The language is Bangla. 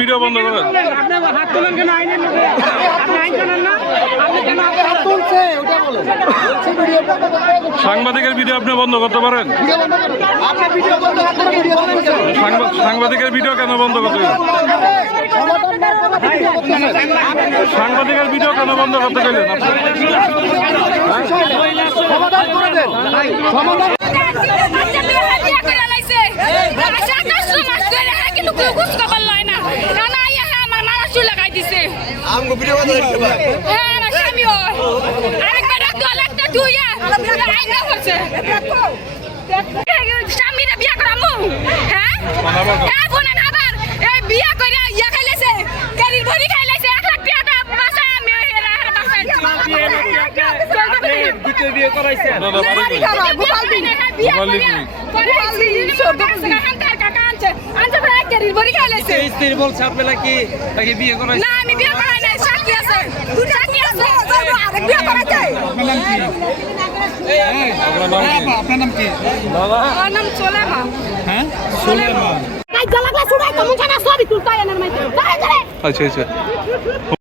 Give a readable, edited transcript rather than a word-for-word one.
ভিডিও বন্ধ করেন। সাংবাদিকের ভিডিও আপনি বন্ধ করতে পারেন। সাংবাদিকের ভিডিও কেন বন্ধ করতে গেলেন? সাংবাদিকের ভিডিও কেন বন্ধ করতে গেলেন? স্বামীরা বিয়া করামু হ্যাঁ বিয়া করে ইয়া খাইলেছে গাড়ির ভরি খাইলেছে 1 লাখ টাকা বাসায় আমি দ্বিতীয় বিয়ে করাইছেন স্ত্রী বলছে আপনারা কি তাকে বিয়ে করাইছেন? না আমি বিয়ে করাই নাই সাক্ষী আছে সাক্ষী আছে আরেক বিয়ে করাইছে। আপনার নাম কি? আমার নাম সোলেমা। হ্যাঁ সোলেমা। কাজ লাগলা ছুড়াই তো মুখে না সবই তুলতাই না মাইতে আচ্ছা আচ্ছা।